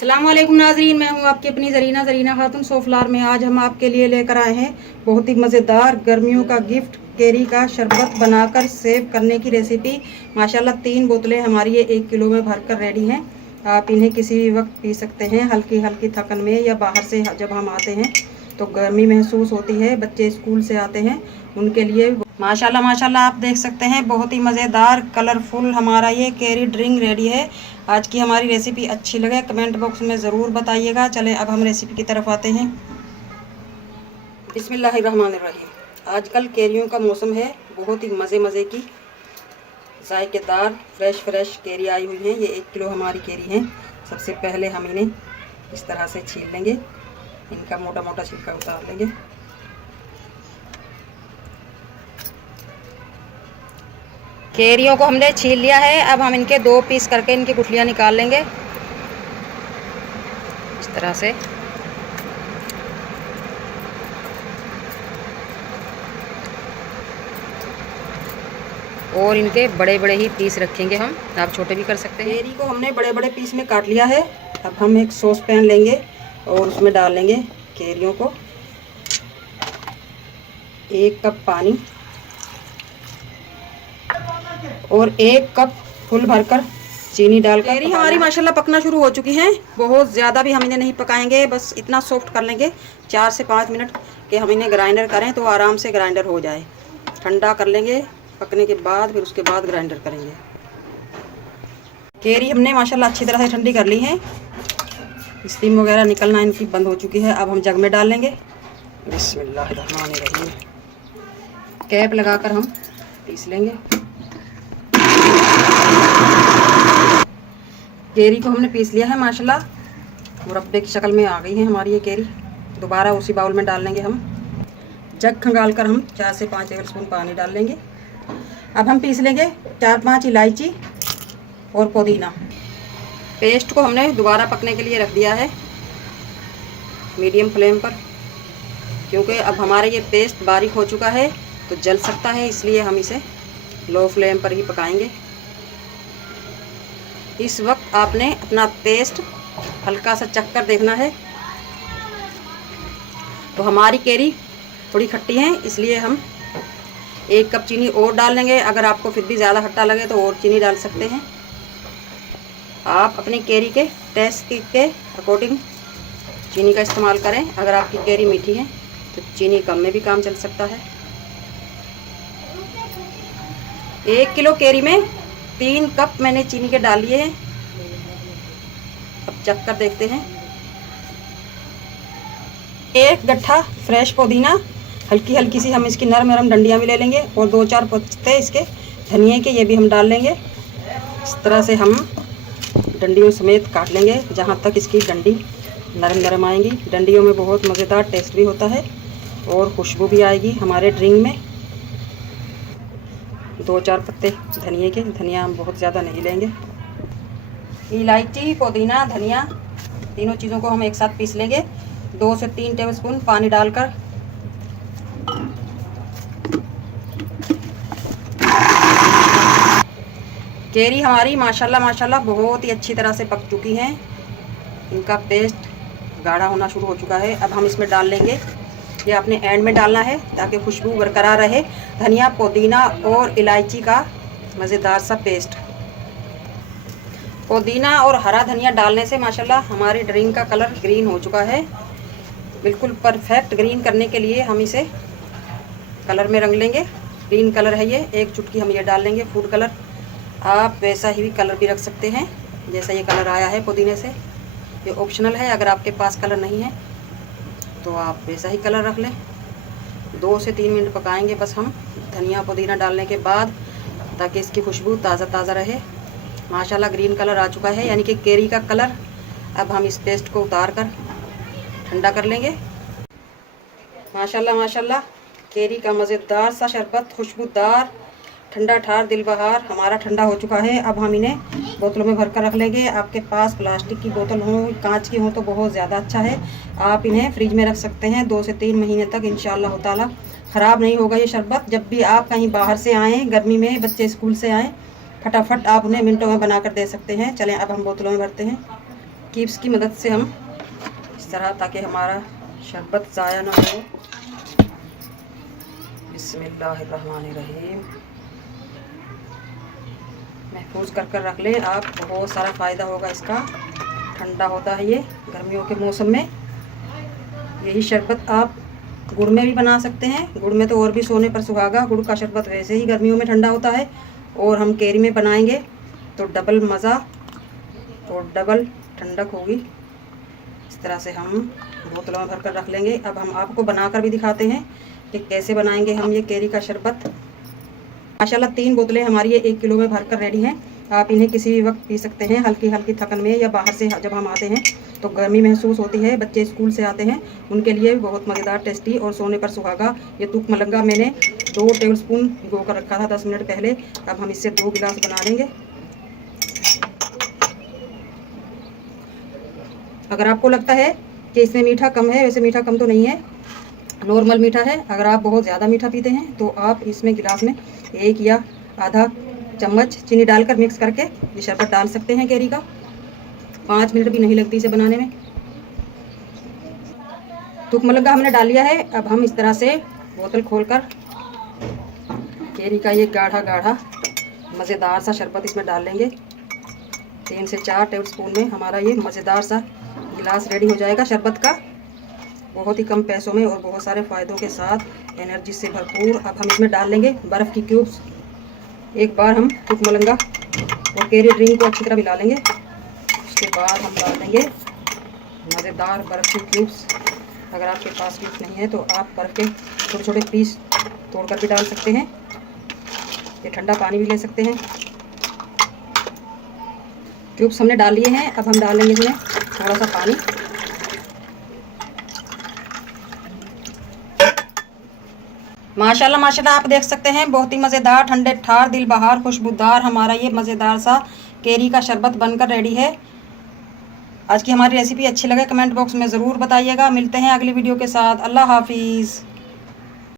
अस्सलाम वालेकुम नाजरीन, मैं हूं आपकी अपनी जरीना खातून सोफलार में। आज हम आपके लिए लेकर आए हैं बहुत ही मज़ेदार गर्मियों का गिफ्ट, केरी का शरबत बनाकर सेव करने की रेसिपी। माशाल्लाह 3 बोतलें हमारी ये 1 किलो में भरकर रेडी हैं। आप इन्हें किसी भी वक्त पी सकते हैं, हल्की हल्की थकन में या बाहर से जब हम आते हैं तो गर्मी महसूस होती है, बच्चे स्कूल से आते हैं उनके लिए। माशाल्लाह माशाल्लाह आप देख सकते हैं बहुत ही मज़ेदार कलरफुल हमारा ये केरी ड्रिंक रेडी है। आज की हमारी रेसिपी अच्छी लगे कमेंट बॉक्स में ज़रूर बताइएगा। चलें अब हम रेसिपी की तरफ आते हैं। बिस्मिल्लाहिर्रहमानिर्रहीम। आजकल केरियों का मौसम है, बहुत ही मज़े की जायकेदार फ्रेश केरी आई हुई हैं। ये 1 किलो हमारी केरी हैं। सबसे पहले हम इन्हें इस तरह से छील लेंगे, इनका मोटा मोटा छिलका उतार लेंगे। केरियों को हमने छील लिया है। अब हम इनके 2 पीस करके इनकी गुठलियाँ निकाल लेंगे इस तरह से। और इनके बड़े बड़े ही पीस रखेंगे हम, आप छोटे भी कर सकते हैं। केरी को हमने बड़े बड़े पीस में काट लिया है। अब हम एक सॉस पैन लेंगे और उसमें डाल लेंगे केरियों को। 1 कप पानी और 1 कप फुल भरकर चीनी डालकर केरी हमारी माशाल्लाह पकना शुरू हो चुकी हैं। बहुत ज़्यादा भी हम इन्हें नहीं पकाएंगे, बस इतना सॉफ्ट कर लेंगे 4 से 5 मिनट के हम इन्हें ग्राइंडर करें तो आराम से ग्राइंडर हो जाए। ठंडा कर लेंगे पकने के बाद, फिर उसके बाद ग्राइंडर करेंगे। केरी हमने माशाल्लाह अच्छी तरह से ठंडी कर ली है, स्टीम वगैरह निकलना इनकी बंद हो चुकी है। अब हम जग में डाल लेंगे। बिस्मिल्लाहिर्रहमानिर्रहीम। कैप लगाकर हम पीस लेंगे। केरी को हमने पीस लिया है माशाल्लाह, मुरब्बे की शक्ल में आ गई है हमारी ये केरी। दोबारा उसी बाउल में डाल लेंगे हम। जग खंगाल कर हम 4 से 5 टेबलस्पून पानी डाल लेंगे। अब हम पीस लेंगे 4-5 इलायची और पुदीना। पेस्ट को हमने दोबारा पकने के लिए रख दिया है मीडियम फ्लेम पर, क्योंकि अब हमारा ये पेस्ट बारीक हो चुका है तो जल सकता है, इसलिए हम इसे लो फ्लेम पर ही पकाएंगे। इस वक्त आपने अपना पेस्ट हल्का सा चख कर देखना है। तो हमारी केरी थोड़ी खट्टी है, इसलिए हम 1 कप चीनी और डाल लेंगे। अगर आपको फिर भी ज़्यादा खट्टा लगे तो और चीनी डाल सकते हैं। आप अपनी केरी के टेस्ट के अकॉर्डिंग चीनी का इस्तेमाल करें। अगर आपकी केरी मीठी है तो चीनी कम में भी काम चल सकता है। 1 किलो केरी में 3 कप मैंने चीनी के डाल लिए हैं। अब चख कर देखते हैं। 1 गट्ठा फ्रेश पुदीना, हल्की हल्की सी हम इसकी नरम नरम डंडियाँ भी ले लेंगे और 2-4 पत्ते इसके धनिए के, ये भी हम डाल लेंगे। इस तरह से हम डंडियों समेत काट लेंगे जहाँ तक इसकी डंडी नरम नरम आएंगी। डंडियों में बहुत मज़ेदार टेस्ट भी होता है और खुशबू भी आएगी हमारे ड्रिंक में। 2-4 पत्ते धनिए के, धनिया हम बहुत ज़्यादा नहीं लेंगे। इलायची, पुदीना, धनिया, तीनों चीज़ों को हम एक साथ पीस लेंगे 2 से 3 टेबलस्पून पानी डालकर। केरी हमारी माशाल्लाह बहुत ही अच्छी तरह से पक चुकी हैं। इनका पेस्ट गाढ़ा होना शुरू हो चुका है। अब हम इसमें डाल लेंगे, ये अपने एंड में डालना है ताकि खुशबू बरकरार रहे, धनिया, पुदीना और इलायची का मज़ेदार सा पेस्ट। पुदीना और हरा धनिया डालने से माशाल्लाह हमारी ड्रिंक का कलर ग्रीन हो चुका है। बिल्कुल परफेक्ट ग्रीन करने के लिए हम इसे कलर में रंग लेंगे। ग्रीन कलर है ये, 1 चुटकी हम ये डाल लेंगे फूड कलर। आप वैसा ही भी कलर भी रख सकते हैं जैसा ये कलर आया है पुदीने से, ये ऑप्शनल है। अगर आपके पास कलर नहीं है तो आप वैसा ही कलर रख लें। 2 से 3 मिनट पकाएंगे बस हम धनिया पुदीना डालने के बाद, ताकि इसकी खुशबू ताज़ा रहे। माशाल्लाह ग्रीन कलर आ चुका है, यानी कि केरी का कलर। अब हम इस पेस्ट को उतार कर ठंडा कर लेंगे। माशाल्लाह केरी का मज़ेदार सा शरबत, खुशबूदार, ठंडा ठार दिलबहार हमारा ठंडा हो चुका है। अब हम इन्हें बोतलों में भर कर रख लेंगे। आपके पास प्लास्टिक की बोतल हो, कांच की हो तो बहुत ज़्यादा अच्छा है। आप इन्हें फ्रिज में रख सकते हैं 2 से 3 महीने तक, इंशाअल्लाह ताला ख़राब नहीं होगा ये शरबत। जब भी आप कहीं बाहर से आएँ, गर्मी में बच्चे स्कूल से आएँ, फटाफट आप उन्हें मिनटों में बना कर दे सकते हैं। चलें अब हम बोतलों में भरते हैं। कीप्स की मदद से हम इस तरह, ताकि हमारा शरबत ज़ाया ना हो। बिस्मिल्लाहिर्रहमानिर्रहीम। महफूज कर कर रख लें आप, बहुत सारा फ़ायदा होगा इसका। ठंडा होता है ये गर्मियों के मौसम में। यही शरबत आप गुड़ में भी बना सकते हैं। गुड़ में तो और भी सोने पर सुहागा। गुड़ का शरबत वैसे ही गर्मियों में ठंडा होता है, और हम कैरी में बनाएंगे तो डबल मज़ा और डबल ठंडक होगी। इस तरह से हम बोतलों में भर कर रख लेंगे। अब हम आपको बनाकर भी दिखाते हैं कि कैसे बनाएंगे हम ये कैरी का शरबत। माशाल्लाह 3 बोतलें हमारी ये 1 किलो में भर कर रेडी हैं। आप इन्हें किसी भी वक्त पी सकते हैं, हल्की हल्की थकन में, या बाहर से जब हम आते हैं तो गर्मी महसूस होती है, बच्चे स्कूल से आते हैं, उनके लिए भी बहुत मज़ेदार, टेस्टी और सोने पर सुहागा। ये तुक मलंगा मैंने 2 टेबलस्पून भिगो कर रखा था 10 मिनट पहले। अब हम इससे 2 गिलास बना लेंगे। अगर आपको लगता है कि इसमें मीठा कम है, वैसे मीठा कम तो नहीं है, नॉर्मल मीठा है। अगर आप बहुत ज़्यादा मीठा पीते हैं तो आप इसमें गिलास में 1 या आधा चम्मच चीनी डालकर मिक्स करके ये शरबत डाल सकते हैं कैरी का। 5 मिनट भी नहीं लगती इसे बनाने में। तुक मलंगा हमने डाल लिया है। अब हम इस तरह से बोतल खोलकर कैरी का ये गाढ़ा गाढ़ा मज़ेदार सा शरबत इसमें डाल लेंगे। 3 से 4 टेबलस्पून में हमारा ये मज़ेदार सा गिलास रेडी हो जाएगा शरबत का, बहुत ही कम पैसों में और बहुत सारे फ़ायदों के साथ, एनर्जी से भरपूर। अब हम इसमें डाल लेंगे बर्फ़ की क्यूब्स। एक बार हम तुक मलंगा और कैरी ड्रिंक को अच्छी तरह मिला लेंगे। उसके बाद हम डाल देंगे मज़ेदार बर्फ़ की क्यूब्स। अगर आपके पास क्यूब्स नहीं है तो आप बर्फ़ के छोटे छोटे पीस तोड़कर भी डाल सकते हैं। ये ठंडा पानी भी ले सकते हैं। क्यूब्स हमने डाल लिए हैं। अब हम डाल लेंगे इसमें थोड़ा सा पानी। माशाल्लाह माशाल्लाह, आप देख सकते हैं बहुत ही मज़ेदार, ठंडे ठार, दिल बहार, खुशबूदार हमारा ये मज़ेदार सा कैरी का शरबत बनकर रेडी है। आज की हमारी रेसिपी अच्छी लगे कमेंट बॉक्स में ज़रूर बताइएगा। मिलते हैं अगली वीडियो के साथ। अल्लाह हाफिज़।